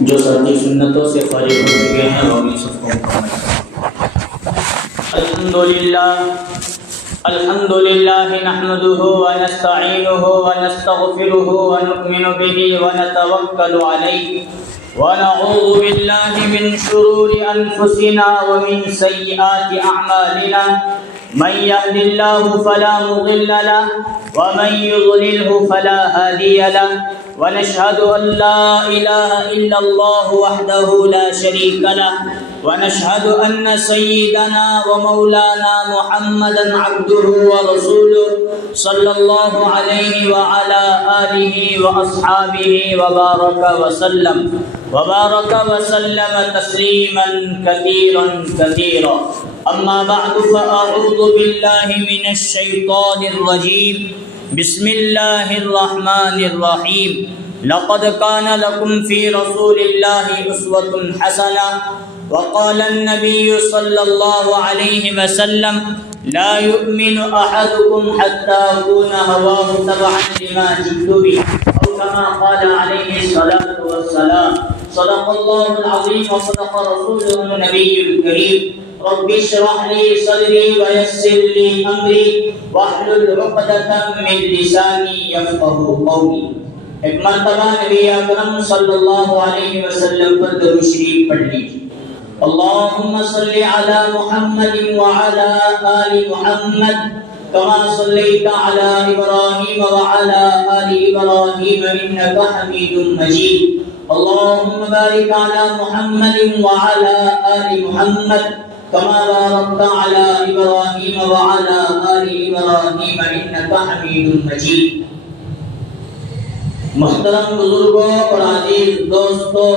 جو ساتھی سنتوں سے فارغ ہو چکے ہیں وہ بھی سب کو مکمل کریں۔ الحمد للہ نحمده ونستعینه ونستغفره ونؤمن به ونتوکل علیہ ونعوذ باللہ من شرور انفسنا ومن سیئات اعمالنا من يهد الله فلا مضل له ومن يضلله فلا هادي له ونشهد أن لا إله إلا الله وحده لا شريك له ونشهد أن سيدنا ومولانا محمدا عبده ورسوله صلى الله عليه وعلى آله وأصحابه وبارك وسلم تسليما كثيرا كثيرا أما بعد فأعوذ بالله من الشيطان الرجيم بسم الله الرحمن الرحيم لقد كان لكم في رسول الله أسوة حسنة وقال النبي صلى الله عليه وسلم لا يؤمن أحدكم حتى يكون هواه تبعا لما جئت به أو كما قال عليه الصلاة والسلام صدق الله العظيم وصدق رسوله النبي الكريم رب اشرح لي صدري ويسر لي امري واحلل عقدة من لساني يفقهوا قولي۔ ایک مرتبہ نبی اکرم صلی اللہ علیہ وسلم پر درود شریف پڑھ لیجیے۔ اللهم صل على محمد وعلى آل محمد كما صليت على إبراهيم وعلى آل إبراهيم إنك حميد مجيد اللهم بارك على محمد وعلى آل محمد كما باركت على إبراهيم وعلى آل إبراهيم إنك حميد مجيد۔ محترم بزرگوں اور عزیز دوستوں،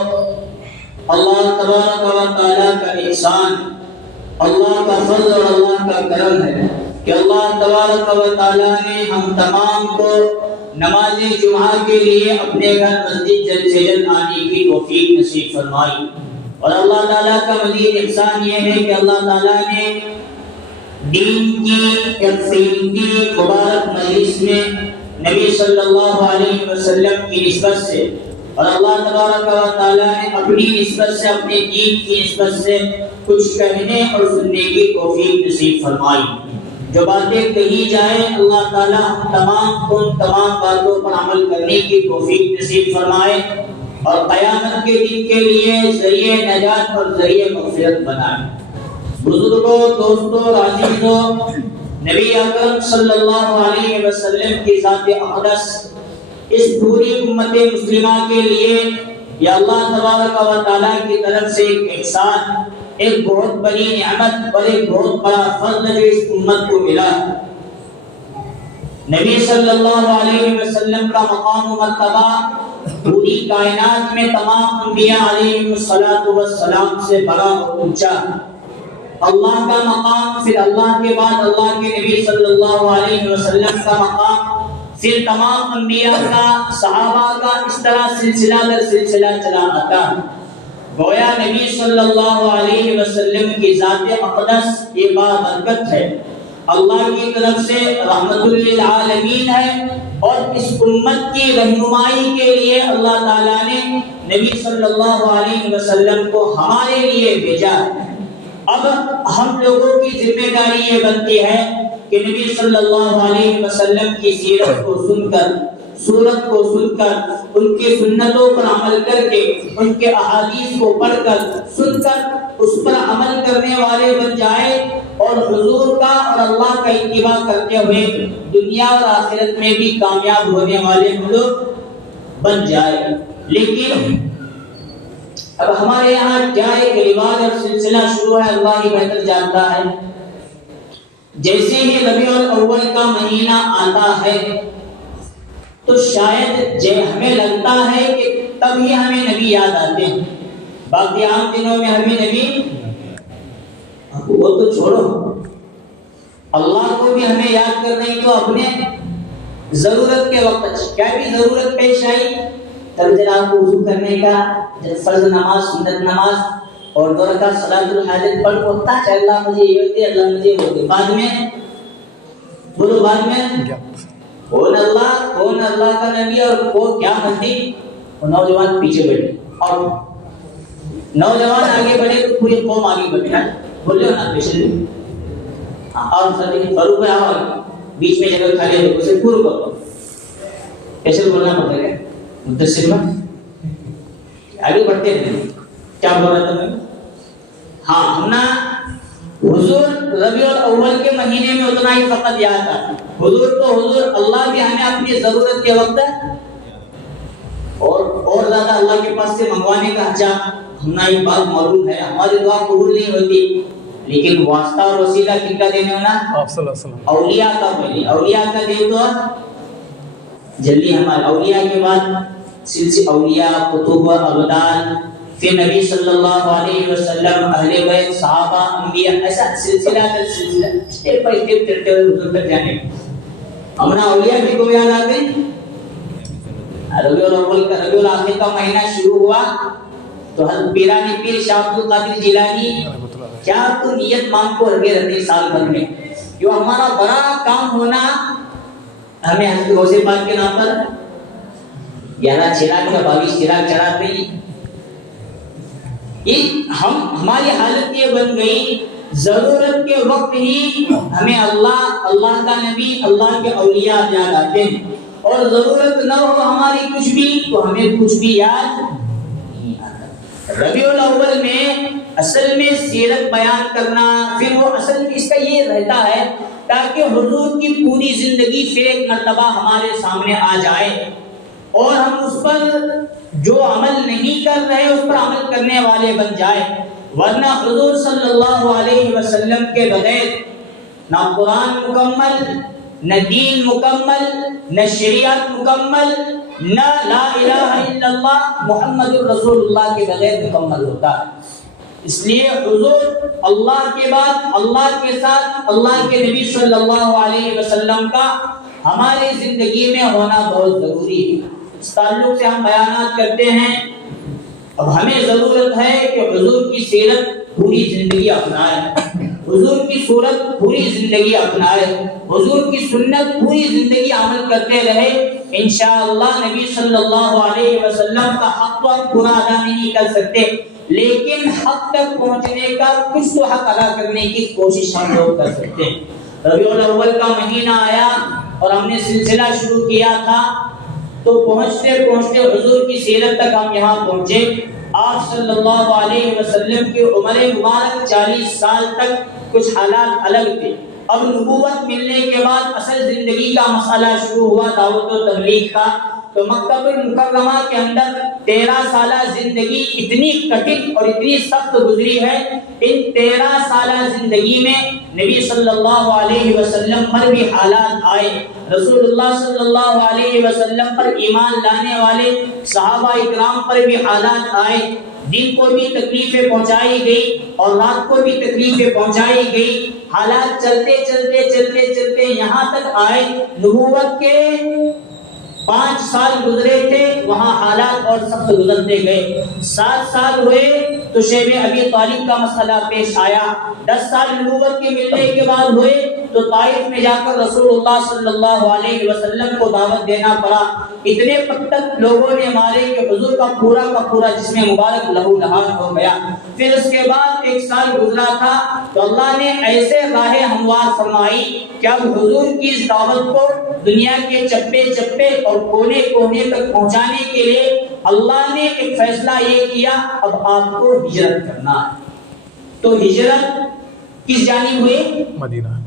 اللہ تبارک و تعالیٰ کا احسان، اللہ کا فضل اور اللہ کا کرم ہے کہ اللہ تبارک و تعالیٰ نے ہم تمام کو نماز جمعہ کے لیے اپنے گھر مسجد جلد سے جلد آنے کی توفیق نصیب فرمائی۔ اور اللہ تعالیٰ کا مزید احسان یہ ہے کہ اللہ تعالیٰ نے دین کی ایک قیمتی مبارک مجلس میں نبی صلی اللہ علیہ وسلم کی نسبت سے اور اللہ تبارک و تعالیٰ نے اپنی نسبت سے، اپنے دین کی نسبت سے کچھ کہنے اور سننے کی توفیق نصیب فرمائی۔ جو باتیں کہی جائیں اللہ تعالیٰ ہم تمام کو ان تمام باتوں پر عمل کرنے کی توفیق نصیب فرمائے اور قیامت کے دن کے لیے ذریعہ نجات اور ذریعہ مغفرت بنائے۔ بزرگوں، دوستوں، عزیزوں، نبی اکرم صلی اللہ علیہ وسلم کی ذات اقدس اس پوری امت مسلمہ کے لیے یا اللہ تبارک و تعالیٰ کی طرف سے ایک احسان، ایک بہت بڑی نعمت اور ایک بہت بڑا فضل جو اس امت کو ملا۔ نبی صلی اللہ علیہ وسلم کا مقام و مرتبہ پوری کائنات میں تمام انبیاء علیہ السلام سے بڑا اور اونچا۔ اللہ کا مقام، پھر اللہ کے بعد اللہ کے نبی صلی اللہ علیہ وسلم کا مقام، پھر تمام انبیاء کا، صحابہ کا، اس طرح سلسلہ در سلسلہ چلا آتا۔ گویا نبی صلی اللہ علیہ وسلم کی ذات اقدس یہ بابرکت ہے، اللہ کی طرف سے رحمت للعالمین ہے، اور اس امت کی رہنمائی کے لیے اللہ تعالیٰ نے نبی صلی اللہ علیہ وسلم کو ہمارے لیے بھیجا ہے۔ اب ہم لوگوں کی ذمہ داری یہ بنتی ہے کہ نبی صلی اللہ علیہ وسلم کی سیرت کو سن کر، سورت کو سن کر، ان کی سنتوں پر عمل کر کے، ان کے احادیث کو پڑھ کر، سن کر اس پر عمل کرنے والے بن جائے اور حضور کا اور اللہ کا اتباع کرتے ہوئے دنیا اور آخرت میں بھی کامیاب ہونے والے ہم لوگ بن جائے۔ لیکن اب ہمارے یہاں کیا ایک رواج اور سلسلہ شروع ہے، اللہ ہی بہتر جانتا ہے۔ جیسے ہی ربیع الاول کا مہینہ آتا ہے تو شاید ہمیں لگتا ہے کہ تب ہی ہمیں نبی یاد آتے ہیں، باقی عام دنوں میں ہمیں نبی وہ تو چھوڑو، اللہ کو بھی ہمیں یاد کر رہی تو اپنے ضرورت کے وقت کیا بھی ضرورت پیش آئی تب ذرا آپ کو وضو کرنے کا، جب فرض نماز، سنت نماز اور 2 رکعت صلاۃ الحاجت پڑھ ہوتا ہے، اللہ مجھے یہ دے، اللہ مجھے وہ دے، بعد میں بولو، بعد میں کون اللہ کا نبی اور وہ کیا بندی، وہ نوجوان پیچھے بیٹھے اور نوجوان آگے بڑھے تو پوری قوم آگے بڑھے نا بول رہے ہو نا پیشنٹ اور فاروق بھائی آؤ بیچ میں جگہ خالی ہے اسے پورا کرو کیسے بولنا پڑتا ہے مدثر میں آگے بڑھتے ہیں کیا بول رہا تھا میں ہاں ہم نا حضور ربیع الاول کے مہینے میں اتنا ہی فقط یاد تھا حضور تو حضور اللہ بھی ہمیں اپنی ضرورت کے وقت اور زیادہ اللہ کے پاس سے منگوانے کا حجا ہمنا یہ بات معلوم ہے ہماری دعا قبول نہیں ہوتی لیکن واسطہ اور وسیلہ کن کا دینے ہونا اولیاء کا پہلے اولیاء کا دے تو جلدی ہمارے اولیاء کے بعد سلسلہ اولیاء کتب ابدال پھر نبی صلی اللہ علیہ وسلم اہل بیت صحابہ انبیاء ایسا سلسلہ در سلسلہ اسٹیپ بائی اسٹیپ چلتے ہوئے حضور تک جانے ہمنا اولیاء بھی کو یاد آتے ربیع الاول کا ربیع الاخر کا مہینہ شروع ہوا تو حضرت پیرانی پیر شاہ عبد القادر جیلانی کیا تو نیت مان کو لگے رہتے سال بھر میں جو ہمارا بڑا کام ہونا ہمیں حضرت غوث پاک کے نام پر 11 چراغ یا 22 چراغ چڑھاتے ہیں ہماری حالت یہ بن گئی ضرورت کے وقت ہی ہمیں اللہ کا نبی اللہ کے اولیاء یاد آتے ہیں اور ضرورت نہ ہو ہماری کچھ بھی تو ہمیں کچھ بھی یاد نہیں آتا ربیع الاول میں اصل میں سیرت بیان کرنا پھر وہ اصل میں اس کا یہ رہتا ہے تاکہ حضور کی پوری زندگی پھر ایک مرتبہ ہمارے سامنے آ جائے اور ہم اس پر جو عمل نہیں کر رہے اس پر عمل کرنے والے بن جائے ورنہ حضور صلی اللہ علیہ وسلم کے بغیر نہ قرآن مکمل نہ دین مکمل نہ شریعت مکمل نہ لا الہ الا اللہ محمد الرسول اللہ کے بغیر مکمل ہوتا اس لیے حضور اللہ کے بعد اللہ کے ساتھ اللہ کے نبی صلی اللہ علیہ وسلم کا ہماری زندگی میں ہونا بہت ضروری ہے اس تعلق سے ہم بیانات کرتے ہیں اب ہمیں ضرورت ہے کہ حضور کی سیرت پوری زندگی اپنائے حضور کی صورت پوری زندگی اپنائے حضور کی سنت پوری زندگی عمل کرتے رہے انشاءاللہ نبی صلی اللہ علیہ وسلم کا حق وقت پورا ادا نہیں کر سکتے لیکن حق تک پہنچنے کا کچھ تو حق ادا کرنے کی کوشش ہم لوگ کر سکتے ہیں ربیع الاول کا مہینہ آیا اور ہم نے سلسلہ شروع کیا تھا تو پہنچتے پہنچتے حضور کی سیرت تک ہم یہاں پہنچے آپ صلی اللہ علیہ وسلم کی عمر مبارک 40 سال تک کچھ حالات الگ تھے اب نبوت ملنے کے بعد اصل زندگی کا مسئلہ شروع ہوا دعوت و تبلیغ کا تو مکہ المکرمہ کے اندر 13 سالہ زندگی اتنی کٹھن اور اتنی سخت گزری ہے ان 13 سالہ زندگی میں نبی صلی اللہ علیہ وسلم پر بھی حالات آئے رسول اللہ صلی اللہ علیہ وسلم پر ایمان لانے والے صحابہ اکرام پر بھی حالات آئے دن کو بھی تکلیفیں پہنچائی گئی اور رات کو بھی تکلیفیں پہنچائی گئی حالات چلتے چلتے چلتے چلتے یہاں تک آئے نبوت کے 5 سال گزرے تھے وہاں حالات اور سخت گزرتے گئے 7 سال ہوئے تو شیب ابی طالب کا مسئلہ پیش آیا 10 سال نبوت کے ملنے کے بعد ہوئے تو طائف میں جا کر رسول اللہ صلی اللہ علیہ وسلم کو دعوت دینا پڑا اتنے تک لوگوں نے مارے کہ حضور کا پورا جسم مبارک لہو لہان ہو گیا پھر اس کے بعد 1 سال گزرا تھا تو اللہ نے ایسے راہ ہموار فرمائی کہ اب حضور کی اس دعوت کو دنیا کے چپے چپے اور کونے کونے تک پہنچانے کے لیے اللہ نے ایک فیصلہ یہ کیا اب آپ کو ہجرت کرنا ہے تو ہجرت کس جانب ہوئی مدینہ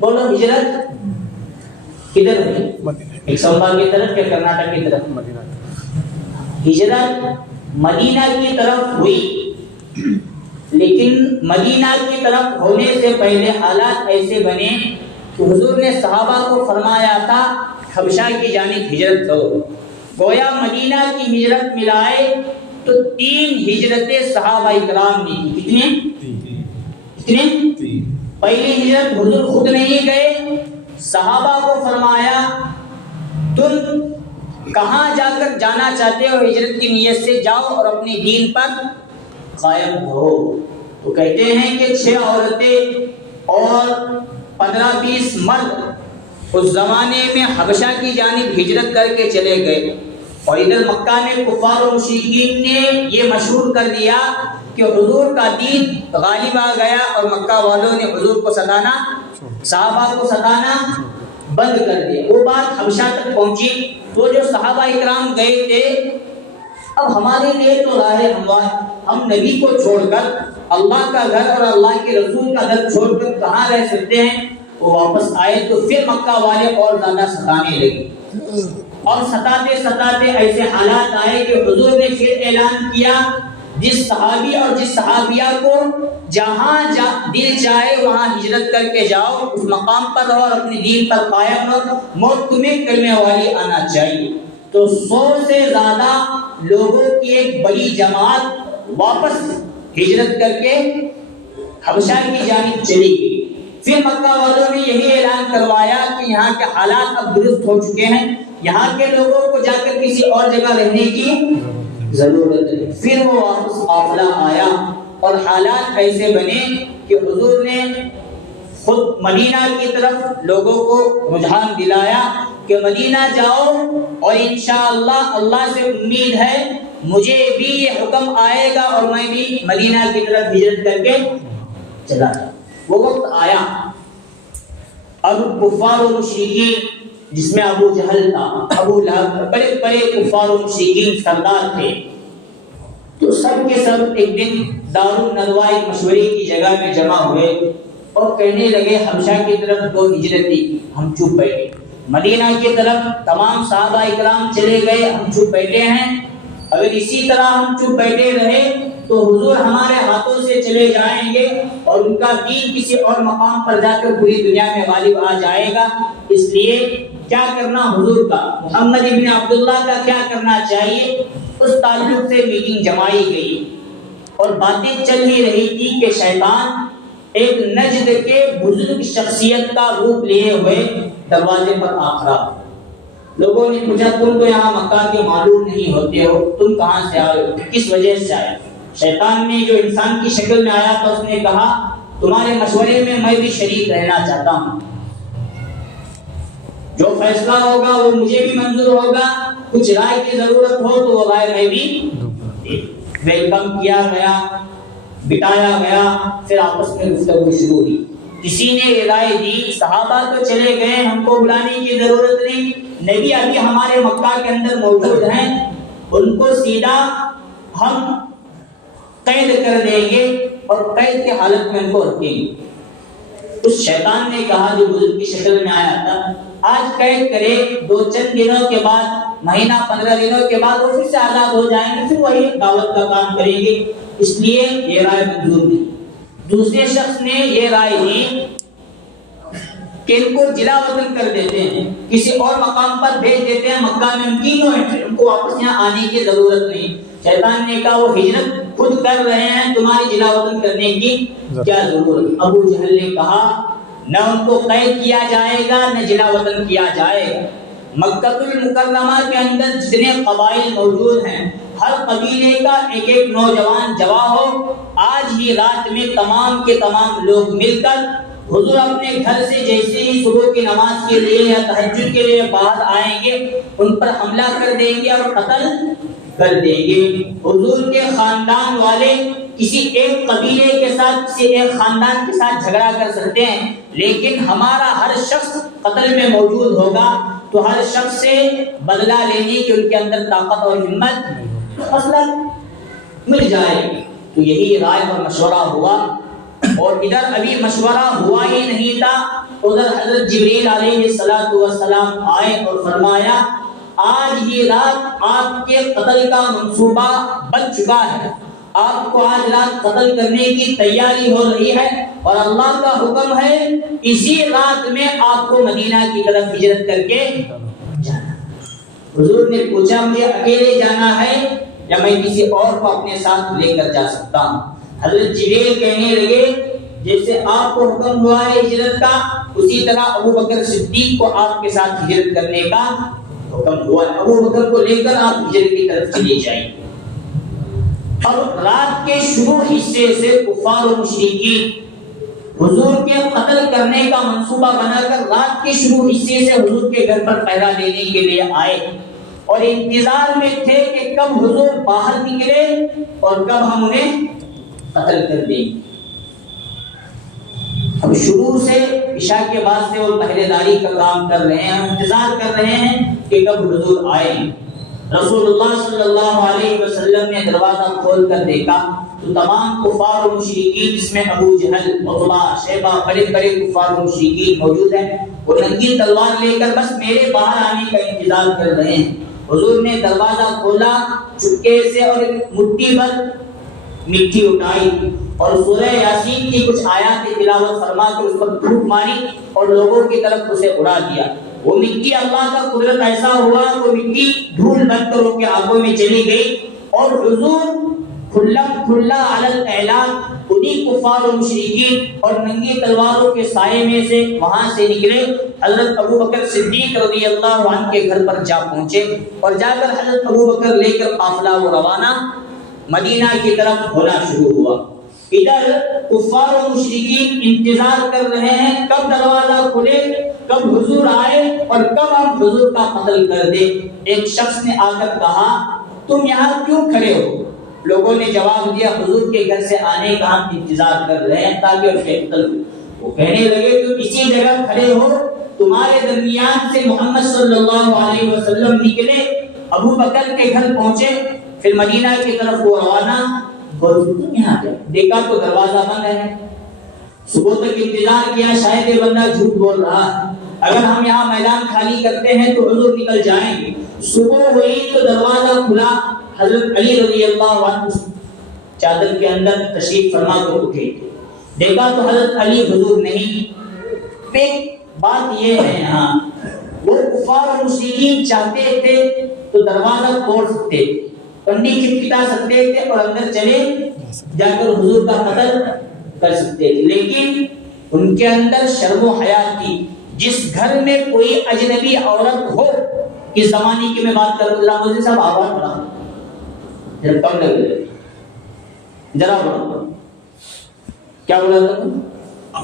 بولو ہجرت کدھر ہوئی مدینہ ایک سمبال کی طرف یا کرناٹک کی طرف مدینہ ہجرت مدینہ کی طرف ہوئی لیکن مدینہ کی طرف ہونے سے پہلے حالات ایسے بنے کہ حضور نے صحابہ کو فرمایا تھا حبشہ کی جانب ہجرت کرو گویا مدینہ کی ہجرت ملائے تو 3 ہجرتیں صحابہ اکرام نے کتنے پہلی ہجرت حضور خود نہیں گئے صحابہ کو فرمایا تم کہاں جا کر جانا چاہتے ہو ہجرت کی نیت سے جاؤ اور اپنے دین پر قائم ہو تو کہتے ہیں کہ 6 عورتیں اور 15-20 مرد اس زمانے میں حبشہ کی جانب ہجرت کر کے چلے گئے اور ادھر مکہ میں کفار و مشرکین نے یہ مشہور کر دیا کہ حضور کا دین غالب آ گیا، اور مکہ والوں نے حضور کو ستانا، صحابہ کو ستانا بند کر دیا۔ وہ بات حبشہ تک پہنچی۔ وہ جو صحابہ اکرام گئے تھے، اب ہمارے لیے تو راہ ہموار، ہم نبی کو چھوڑ کر اللہ کا گھر اور اللہ کے رسول کا گھر چھوڑ کر کہاں رہ سکتے ہیں؟ وہ واپس آئے تو پھر مکہ والے اور زیادہ ستانے لگے، اور ستاتے ستاتے ایسے حالات آئے کہ حضور نے پھر اعلان کیا جس صحابی اور جس صحابیہ کو جہاں دل چاہے وہاں ہجرت کر کے جاؤ، اس مقام پر رہو اور اپنے دین پر قائم رہو، موت تمہیں کلمے والی آنا چاہیے۔ تو 100 سے زیادہ لوگوں کی ایک بڑی جماعت واپس ہجرت کر کے حبشہ کی جانب چلی گئی۔ پھر مکہ والوں نے یہی اعلان کروایا کہ یہاں کے حالات اب درست ہو چکے ہیں، یہاں کے لوگوں کو جا کر کسی اور جگہ رہنے کی ضرورت ہے۔ پھر وہ واپس قافلہ آیا اور حالات ایسے بنے کہ حضور نے خود مدینہ کی طرف لوگوں کو رجحان دلایا کہ مدینہ جاؤ، اور انشاءاللہ اللہ سے امید ہے مجھے بھی یہ حکم آئے گا اور میں بھی مدینہ کی طرف ہجرت کر کے چلا جاؤں۔ وہ وقت آیا، اب کفار و مشرکین جس میں ابو جہل تھا، ابو لہب، بڑے بڑے کفار و مشرکین سردار تھے، تو سب کے سب ایک دن دارالندوا ایک مشورے کی جگہ میں جمع ہوئے اور کہنے لگے حبشہ کی طرف تو ہجرت دی، ہم چپ بیٹھے، مدینہ کی طرف تمام صحابہ اکرام چلے گئے، ہم چپ بیٹھے ہیں، اگر اسی طرح ہم چپ بیٹھے رہے تو حضور ہمارے ہاتھوں سے چلے جائیں گے اور ان کا دین کسی اور مقام پر جا کر پوری دنیا میں غالب آ جائے گا۔ اس لیے کیا کرنا حضور کا، محمد ابن عبداللہ کا کیا کرنا چاہیے، اس تعلق سے میٹنگ جمائی گئی اور باتیں چل ہی رہی تھی کہ شیطان ایک نجد کے بزرگ شخصیت کا روپ لیے ہوئے دروازے پر آ کھڑا۔ لوگوں نے پوچھا تم تو یہاں مکہ کے معلوم نہیں ہوتے ہو، تم کہاں سے آئے ہو، کس وجہ سے آئے؟ شیطان نے جو انسان کی شکل میں آیا تھا اس نے کہا تمہارے مشورے میں میں بھی شریک رہنا چاہتا ہوں، جو فیصلہ ہوگا وہ مجھے بھی منظور ہوگا، کچھ رائے کی ضرورت ہو تو وہ رائے میں بھی ویلکم کیا گیا، بٹایا گیا۔ پھر آپس میں گفتگو شروع ہوئی، کسی نے رائے دی صحابہ تو چلے گئے، ہم کو بلانے کی ضرورت نہیں، نبی ابھی ہمارے مکہ کے اندر موجود ہیں، ان کو سیدھا ہم قید کر دیں گے اور قید کے حالت میں ان کو رکھیں گے۔ اس شیطان نے کہا جو بزرگ کی شکل میں آیا تھا آج قید کرے، دو چند دنوں کے بعد، مہینہ 15 دنوں کے بعد وہ پھر سے آزاد ہو جائیں گے، پھر وہی دعوت کا کام کریں گے، اس لیے یہ رائے منظور دی۔ دوسرے شخص نے یہ رائے دی کہ ان کو جلا وطن کر دیتے ہیں، کسی اور مقام پر بھیج دیتے ہیں، مکہ میں ان کی نو انٹری، ان کو واپس یہاں آنے کی ضرورت نہیں۔ شیطان نے کہا وہ ہجرت خود کر رہے ہیں، تمہاری جلا وطن کرنے کی کیا ضرورت؟ ابو جہل نے کہا نہ ان کو قید کیا جائے گا نہ جلا وطن کیا جائے گا۔ مکہ المکرمہ کے اندر جتنے قبائل موجود ہیں، ہر قبیلے کا ایک ایک نوجوان جوان ہو، آج ہی رات میں تمام کے تمام لوگ مل کر حضور اپنے گھر سے جیسے ہی صبح کی نماز کے لیے یا تہجد کے لیے باہر آئیں گے، ان پر حملہ کر دیں گے اور قتل کر دیں گے۔ حضور کے خاندان والے کسی ایک قبیلے کے ساتھ، کسی ایک خاندان کے ساتھ جھگڑا کر سکتے ہیں، لیکن ہمارا ہر شخص قتل میں موجود ہوگا تو ہر شخص سے بدلہ لینے کی ان کے اندر طاقت اور ہمت اصلا مل جائے گی۔ تو یہی رائے اور مشورہ ہوا، اور ادھر ابھی مشورہ ہوا ہی نہیں تھا، ادھر حضرت جبریل علیہ السلام آئے اور فرمایا آج ہی رات آپ کے قتل کا منصوبہ بن چکا ہے، آپ کو آج رات قتل کرنے کی تیاری ہو رہی ہے، اور اللہ کا حکم ہے اسی رات میں آپ کو مدینہ کی طرف ہجرت کر کے جانا۔ حضور نے پوچھا مجھے اکیلے جانا ہے یا میں کسی اور کو اپنے ساتھ لے کر جا سکتا ہوں؟ حضرت جبریل کہنے لگے جیسے آپ کو حکم ہوا ہے ہجرت کا، اسی طرح ابو بکر صدیق کو آپ کے ساتھ ہجرت کرنے کا حکم ہوا ہے، ابو بکر کو لے کر آپ ہجرت کی طرف چلے جائیں۔ اب رات کے شروع حصے سے کفار و مشرکین حضور کے قتل کرنے کا منصوبہ بنا کر رات کے شروع حصے سے حضور کے گھر پر پہرا دینے کے لیے آئے، اور انتظار میں تھے کہ کب حضور باہر نکلے اور کب ہم انہیں قتل کر دیں۔ اب شروع سے عشاء کے بعد سے وہ پہرے داری کا کام کر رہے ہیں، ہم انتظار کر رہے ہیں کہ کب حضور آئے۔ رسول اللہ صلی اللہ علیہ وسلم نے دروازہ کھول کر دیکھا تو تمام کفار و مشرکین، جس میں ابو جہل، عتبہ، شیبہ، بڑے بڑے کفار و مشرکین موجود ہیں، وہ ننگی تلوار لے کر بس میرے باہر آنے کا انتظار کر رہے ہیں۔ حضور نے دروازہ کھولا چپکے سے اور مٹھی بھر مٹی اٹھائی اور سورہ یاسین کی کچھ آیات تلاوت فرما کر اس پر پھونک ماری اور لوگوں کی طرف اسے اڑا دیا۔ وہ مٹی، اللہ کا قدرت ایسا ہوا، وہ مٹی دھول بن کر ان کے آنکھوں میں چلی گئی اور حضور کھلم کھلا علی الاعلان انہی کفار و مشرکین اور ننگی تلواروں کے سائے میں سے وہاں سے نکلے، حضرت ابو بکر صدیق رضی اللہ عنہ کے گھر پر جا پہنچے اور جا کر حضرت ابو بکر لے کر قافلہ و روانہ مدینہ کی طرف ہونا شروع ہوا۔ ادھر کفار و مشرکین انتظار کر رہے ہیں کب دروازہ کھلے، کب حضور آئے اور کب ہم حضور کا قتل کر دیں۔ ایک شخص نے آ کر کہا تم یہاں کیوں کھڑے ہو؟ لوگوں نے جواب دیا حضور کے گھر سے آنے کا ہم انتظار کر رہے ہیں تاکہ اس کے قتل ہو۔ وہ کہنے لگے تم اسی جگہ کھڑے ہو، تمہارے درمیان سے محمد صلی اللہ علیہ وسلم نکلے، ابو بکر کے گھر پہنچے، پھر مدینہ کی طرف وہ روانہ تم یہاں گئے، دیکھا تو دروازہ بند ہے۔ صبح تک انتظار کیا، شاید یہ بندہ جھوٹ بول رہا ہے، اگر ہم یہاں میدان خالی کرتے ہیں تو حضور نکل جائیں گے۔ صبح ہوئی تو دروازہ کھلا، حضرت علی رضی اللہ عنہ چادر کے اندر تشریف فرما کر اٹھے، دیکھا تو حضرت علی حضور نہیں۔ ایک بات یہ ہے یہاں، وہ کفار اور مشرکین چاہتے تھے تو دروازہ توڑ سکتے تھے، کنڈی کھٹکھٹا سکتے تھے اور اندر چلے جا کر حضور کا قتل کر سکتے تھے، لیکن ان کے اندر شرم و حیا تھی۔ جس گھر میں کوئی اجنبی عورت ہو، اس زمانے کی میں بات کروں، ذرا مجھے صاحب آواز بڑھا، ذرا کم لگ رہی ہے، ذرا بڑھا، کیا بولا تھا؟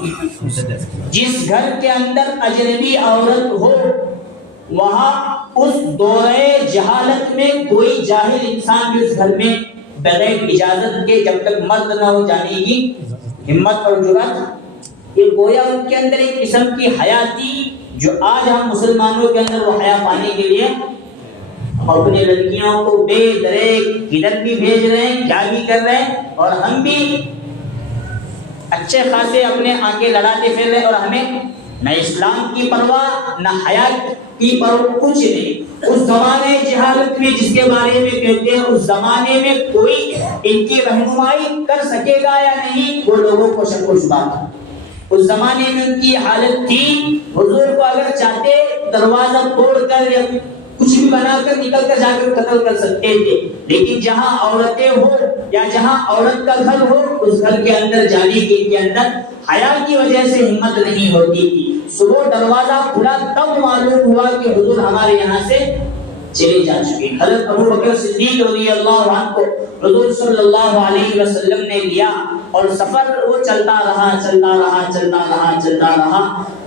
جس گھر کے اندر اجنبی عورت ہو، وہاں اس دورے جہالت میں کوئی جاہل انسان بھی اس گھر میں بغیر اجازت کے جب تک مرد نہ ہو جانے کی ہمت اور جرأت، یہ گویا ان کے اندر ایک قسم کی حیا تھی جو آج ہم مسلمانوں کے اندر وہ حیا پانے کے لیے اپنے لڑکیوں کو بے درے کدھر بھی بھیج رہے ہیں، کیا بھی کر رہے ہیں، اور ہم بھی اچھے خاصے اپنے آنکھیں لڑاتے پھر رہے، اور ہمیں نہ اسلام کی پرواہ نہ حیا کی پرواہ، کچھ نہیں۔ اس زمانے جہالت میں جس کے بارے میں کہتے ہیں، اس زمانے میں کوئی ان کی رہنمائی کر سکے گا یا نہیں، وہ لوگوں کو شک و شبہ تھا۔ اس زمانے میں ان کی حالت تھی، حضور کو اگر چاہتے دروازہ توڑ کر یا کچھ بھی بنا کر نکل کر جا کر قتل کر سکتے تھے، لیکن جہاں عورتیں ہو یا جہاں عورت کا گھر ہو، اس گھر کے اندر جانے کے ان کے اندر حیا کی وجہ سے ہمت نہیں ہوتی تھی۔ صبح دروازہ کھلا تب معلوم ہوا کہ حضور ہمارے یہاں سے چلے جا چکے۔ حضرت ابو بکر صدیق رضی اللہ عنہ کو حضور صلی اللہ علیہ وسلم نے لیا اور سفر وہ چلتا رہا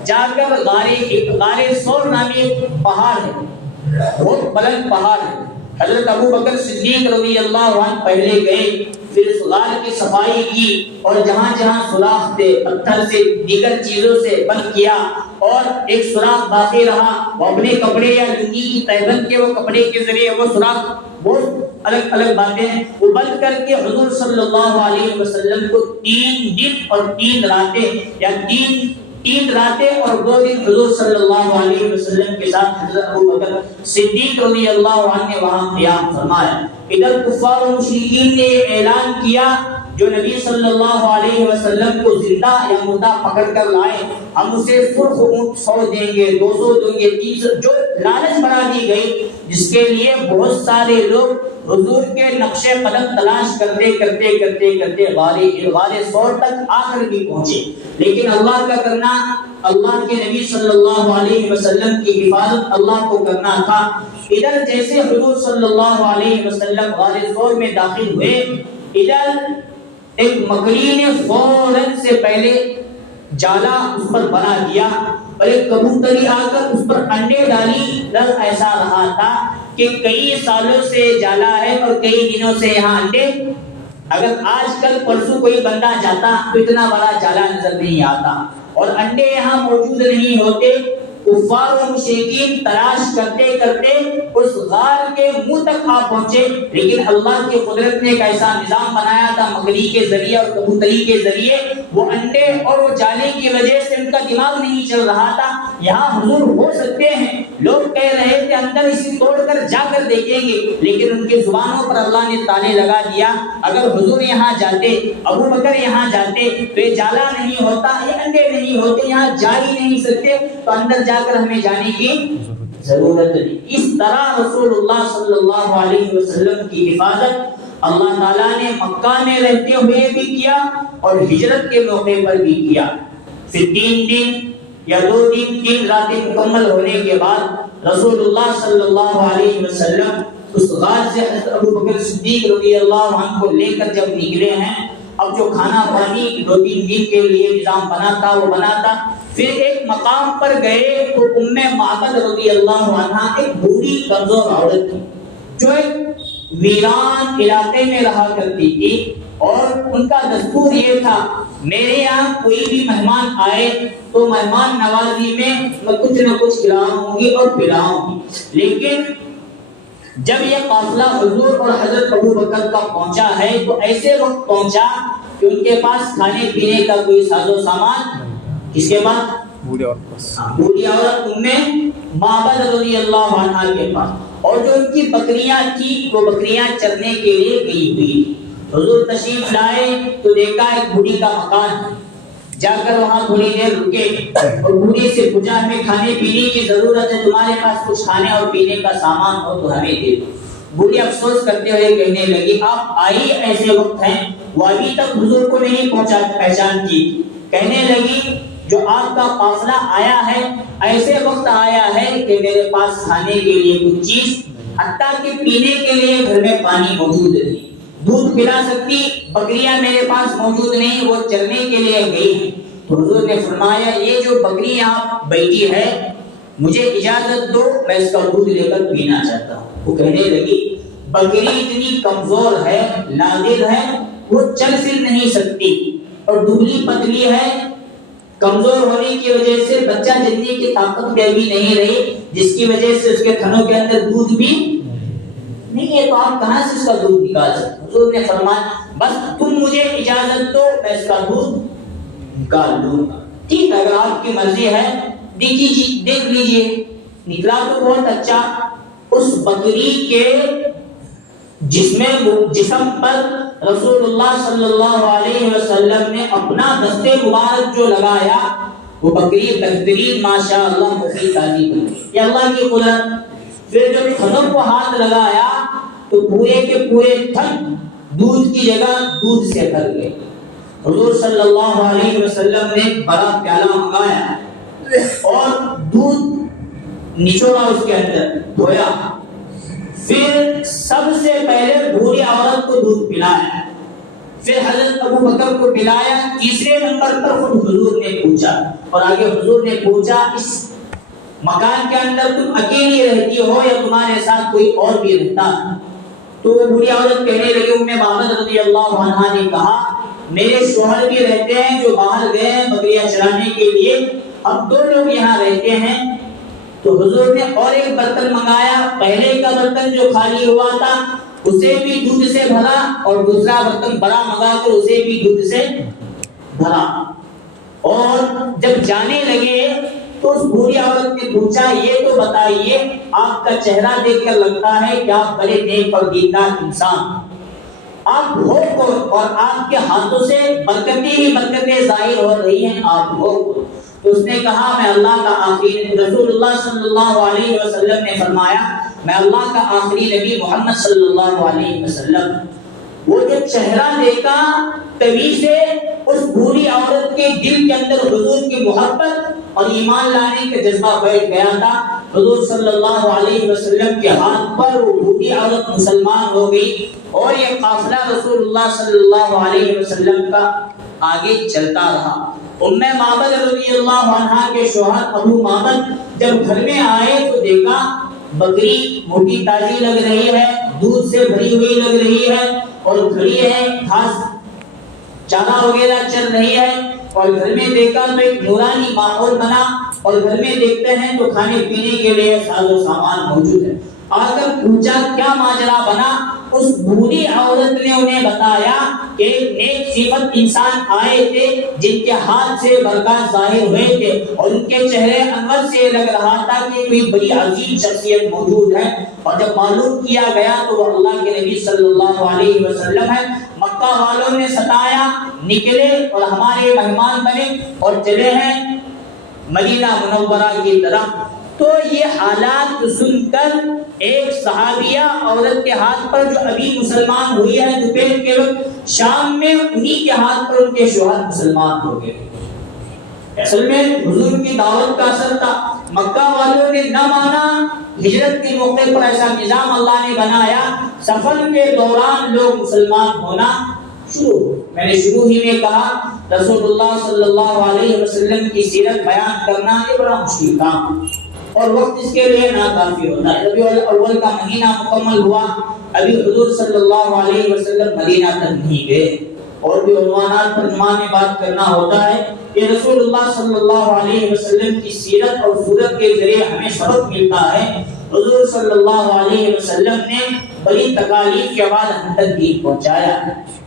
جا کر غار ثور نامی ایک پہاڑ ہے، بہت بلند پہاڑ ہے۔ حضرت ابو بکر صدیق رضی اللہ عنہ پہلے گئے، پھر اس غار کی صفائی کی اور جہاں جہاں سوراخ تھے پتھر سے دیگر چیزوں سے بند کیا، اور ایک سوراخ باقی رہا، وہ اپنے کپڑے یا لنگی کی تہبند کے وہ کپڑے کے ذریعے وہ سوراخ، بہت الگ الگ باتیں ہیں، وہ بند کر کے حضور صلی اللہ علیہ وسلم کو 3 دن اور 3 راتیں یا 3 راتیں اور 2 دن حضور صلی اللہ علیہ وسلم کے ساتھ حضرت ابو بکر صدیق رضی اللہ عنہ نے وہاں قیام فرمایا۔ ادھر کفار و مشرکین نے یہ اعلان کیا، جو نبی صلی اللہ علیہ وسلم کو زندہ یا مردہ پکڑ کر لائے، ہم اسے سرخ اونٹ 100 دیں گے، 200 دیں گے، 300، جو لالچ بڑھا دی گئی، جس کے لیے بہت سارے لوگ حضور کے نقش قدم تلاش کرتے غار ثور تک آ کر بھی پہنچے، لیکن اللہ کا کرنا، اللہ کے نبی صلی اللہ علیہ وسلم کی حفاظت اللہ کو کرنا تھا۔ ادھر جیسے حضور صلی اللہ علیہ وسلم غار ثور میں داخل ہوئے، ادھر ایک مکری نے فوراً سے پہلے جالا اس پر بنا دیا اور ایک کبوتری آ کر اس پر انڈے ڈالی۔ ڈر ایسا رہا تھا کہ کئی سالوں سے جالا ہے اور کئی دنوں سے یہاں انڈے، اگر آج کل پرسوں کوئی بندہ جاتا تو اتنا بڑا جالا نظر نہیں آتا اور انڈے یہاں موجود نہیں ہوتے۔ کفار و مشرکین تلاش کرتے کرتے اس غار کے منہ تک آ پہنچے، لیکن اللہ کی قدرت نے ایک ایسا نظام بنایا تھا مکڑی کے ذریعے اور کبوتری کے ذریعے، وہ انڈے اور وہ جالے کی وجہ سے ان کا دماغ نہیں چل رہا تھا۔ یہاں حضور ہو سکتے ہیں، لوگ کہہ رہے تھے اندر اسے توڑ کر جا کر دیکھیں گے، لیکن ان کی زبانوں پر اللہ نے تالے لگا دیا۔ اگر حضور یہاں جاتے، ابو بکر یہاں جاتے تو یہ جالا نہیں ہوتا، یہ انڈے نہیں ہوتے، یہاں جا ہی نہیں سکتے، تو اندر جا کر ہمیں جانے کی ضرورت نہیں۔ اس طرح رسول اللہ صلی اللہ علیہ وسلم کی حفاظت اللہ تعالیٰ نے مکہ میں رہتے ہوئے بھی کیا اور ہجرت کے موقع پر بھی کیا۔ پھر 3 دن یا 2 دن 3 راتیں مکمل ہونے کے بعد رسول اللہ صلی اللہ علیہ وسلم اس غار سے حضرت ابو بکر صدیق رضی اللہ عنہ کو لے کر جب نکلے ہیں، اب جو کھانا پانی 2-3 دن کے لیے نظام بنا تھا وہ بنا تھا۔ پھر ایک مقام پر گئے تو معبد رضی اللہ عنہ ایک بوڑھی کمزور عورت تھی جو ایک ویران علاقے میں رہا کرتی تھی، اور ان کا دستور یہ تھا میرے یہاں کوئی بھی مہمان آئے تو مہمان نوازی میں کچھ نہ کچھ کھلاؤں گی اور پلاؤں گی۔ لیکن جب یہ قافلہ حضور اور حضرت ابو بکر کا پہنچا ہے تو ایسے وقت پہنچا کہ ان کے پاس کھانے پینے کا کوئی ساز و سامان، کس کے پاس؟ بوڑھی عورت معبد رضی اللہ عنہ کے پاس، اور جو ان کی بکریاں تھی وہ بکریاں چرنے کے لیے گئی ہوئی۔ حضور تشریف لائے تو دیکھا ایک بوڑھی کا مکان، جا کر وہاں تھوڑی دیر رکے اور بوڑھی سے پوچھا ہمیں کھانے پینے کی ضرورت ہے، تمہارے پاس کچھ کھانے اور پینے کا سامان ہو تو ہمیں دے دو۔ بوڑھی افسوس کرتے ہوئے کہنے لگی آپ آئی ایسے وقت ہیں، وہ ابھی تک حضور کو نہیں پہچانتی۔ کہنے لگی جو آپ کا قافلہ آیا ہے ایسے وقت آیا ہے کہ میرے پاس کھانے کے لیے کچھ چیز، حتیٰ کہ پینے کے لیے گھر میں پانی موجود نہیں، دودھ پلا سکتی بکریاں میرے پاس موجود نہیں، وہ چرنے کے لیے گئی ہیں۔ تو حضور نے فرمایا یہ جو بکری یہاں بیٹھی ہے مجھے اجازت دو، میں اس کا دودھ لے کر پینا چاہتا ہوں۔ وہ کہنے لگی بکری اتنی کمزور ہے، نادر ہے، وہ چل پھر نہیں سکتی اور دبلی پتلی ہے، کمزور ہونے کی وجہ سے بچہ جننے کی طاقت بھی نہیں رہی، جس کی وجہ سے اس کے تھنوں کے اندر دودھ بھی نہیں ہے، تو آپ کہاں سے اس کا دودھ نکال سکتے؟ حضور نے فرمایا بس تم مجھے اجازت دو، میں اس کا دودھ نکال دوں گا۔ ٹھیک ہے، اگر آپ کی مرضی ہے دیکھ لیجئے۔ نکلا تو بہت اچھا، اس بکری کے جسم پر رسول اللہ صلی اللہ علیہ وسلم نے اپنا دست مبارک جو لگایا، وہ بکری بہترین ماشاء اللہ مفید تازی بنی، یہ اللہ کی قدرت۔ پھر جب تھنوں کو ہاتھ لگایا تو پورے کے پورے تھن دودھ کی جگہ دودھ سے بھر گئے۔ حضور صلی اللہ علیہ وسلم نے بڑا پیالہ منگایا اور دودھ نچوڑا، اس کے اندر دھویا، پھر سب سے پہلے بوڑھی عورت کو دودھ پلایا، پھر حضرت ابو بکر کو پلایا، تیسرے نمبر پر خود حضور نے پوچھا، اور آگے حضور نے پوچھا اس مکان کے اندر تم اکیلی رہتی ہو یا تمہارے ساتھ کوئی اور بھی رہتا؟ تو وہ بوڑھی عورت کہنے لگی معبد رضی اللہ عنہ نے کہا میرے شوہر بھی رہتے ہیں جو باہر گئے ہیں بکریاں چرانے کے لیے، اب 2 لوگ یہاں رہتے ہیں۔ تو حضور نے اور ایک برتن منگایا، پہلے کا برتن جو خالی ہوا تھا اسے بھی دودھ سے بھرا اور دوسرا برتن بڑا منگا کر اسے بھی دودھ سے بھرا، اور جب جانے لگے تو اس بوڑھی عورت نے پوچھا یہ تو بتائیے آپ کا چہرہ دیکھ کر لگتا ہے کہ آپ بڑے نیک اور دیندار انسان، آپ ہو کون اور آپ کے ہاتھوں سے برکتیں ہی برکتیں ظاہر ہو رہی ہیں، آپ ہو کون؟ تو اس نے کہا میں اللہ کا آخری، رسول اللہ صلی اللہ علیہ وسلم نے فرمایا میں اللہ کا آخری نبی محمد صلی اللہ علیہ وسلم۔ وہ جو چہرہ دیکھا تبھی سے اس بوڑھی عورت کے دل کے اندر حضور کی محبت اور ایمان لانے کا جذبہ بیٹھ گیا تھا۔ حضور صلی اللہ علیہ وسلم کے ہاتھ پر وہ بوڑھی عورت مسلمان ہو گئی، اور یہ قافلہ رسول اللہ صلی اللہ علیہ وسلم کا آگے چلتا رہا۔ معبد رضی اللہ عنہ کے شوہر ابو معبد جب گھر میں آئے تو دیکھا بکری موٹی تازی لگ رہی ہے، دودھ سے بھری ہوئی لگ رہی ہے اور کھڑی ہے، گھاس چارہ وغیرہ چل رہی ہے، اور گھر میں دیکھا تو ایک نورانی ماحول بنا، اور گھر میں دیکھتے ہیں تو کھانے پینے کے لیے ساز و سامان موجود ہے۔ اگر پوچھا کیا ماجرا بنا، اس بوڑھی عورت نے انہیں بتایا کہ ایک نیک صفت انسان آئے تھے جن کے ہاتھ سے برکات ظاہر ہوئے تھے، اور ان کے چہرے انور سے لگ رہا تھا کہ کوئی بڑی عظیم شخصیت موجود ہے۔ اور جب معلوم کیا گیا تو وہ اللہ کے نبی صلی اللہ علیہ وسلم ہے۔ مکہ والوں نے ستایا، نکلے اور ہمارے مہمان بنے اور چلے ہیں مدینہ منورہ کی طرف۔ تو یہ حالات سن کر ایک صحابیہ عورت کے ہاتھ پر جو ابھی مسلمان ہوئی ہے دوپہر کے وقت، شام میں انہی کے ہاتھ پر ان کے شوہر مسلمان ہو گئے۔ اصل میں حضور کی دعوت کا اثر تھا، مکہ والوں نے نہ مانا۔ ہجرت کے موقع پر ایسا نظام اللہ نے بنایا، سفر کے دوران لوگ مسلمان ہونا شروع۔ میں نے شروع ہی میں کہا رسول اللہ صلی اللہ علیہ وسلم کی سیرت بیان کرنا ایک بڑا مشکل کام، اور وقت اس کے لیے ناکافی ہوتا ہے۔ ربیع الاول کا مہینہ مکمل ہوا، ابھی حضور صلی اللہ علیہ وسلم مدینہ تک نہیں گئے، اور بھی عنوانات پر میں بات کرنا ہوتا ہے کہ رسول اللہ صلی اللہ علیہ وسلم کی سیرت اور صورت کے ذریعے ہمیں سبق ملتا ہے۔ حضور صلی اللہ علیہ وسلم نے بڑی تکالیف کے بعد ہم تک دین پہنچایا۔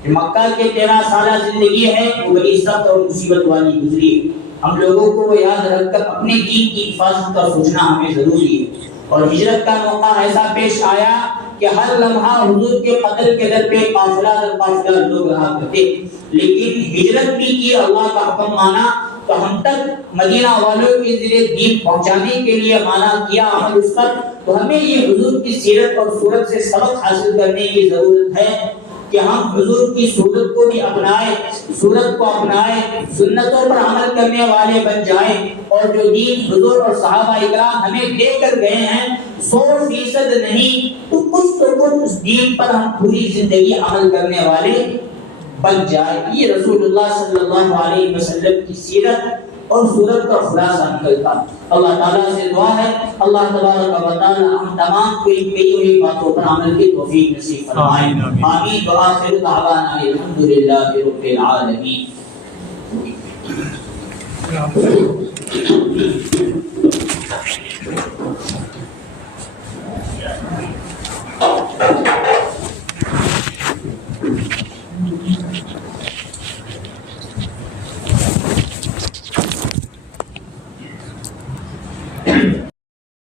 مکہ کے 13 سالہ زندگی ہے وہ بڑی سخت اور مصیبت والی گزری۔ ہم لوگوں کو وہ یاد رکھ کر اپنے دین کی حفاظت کا سوچنا ہمیں ضروری ہے۔ اور ہجرت کا موقع ایسا پیش آیا کہ ہر لمحہ حضور کے قتل کے در پہ قافلہ در قافلہ لوگ رہا کرتے، لیکن ہجرت بھی کی، اللہ کا حکم مانا تو ہم تک مدینہ والوں کے ذریعے دین پہنچانے کے لیے مانا کیا عمل اس پر۔ تو ہمیں یہ حضور کی سیرت اور صورت سے سبق حاصل کرنے کی ضرورت ہے کہ ہم حضور کی صورت کو بھی اپنائیں، صورت کو اپنائیں، سنتوں پر عمل کرنے والے بن جائیں، اور جو دین حضور اور صحابہ اکرام ہمیں دے کر گئے ہیں 100% نہیں تو کچھ اس دین پر ہم پوری زندگی عمل کرنے والے بن جائیں۔ یہ رسول اللہ صلی اللہ علیہ وسلم کی سیرت اور صورت کا خلاصہ نکلتا۔ اللہ تعالیٰ سے دعا ہے اللہ تبارک و تعالیٰ ہم تمام کو ان کئی ہوئی باتوں پر عمل کی توفیق نصیب فرمائے۔ آمین۔ وآخر دعوانا الحمدللہ رب العالمین۔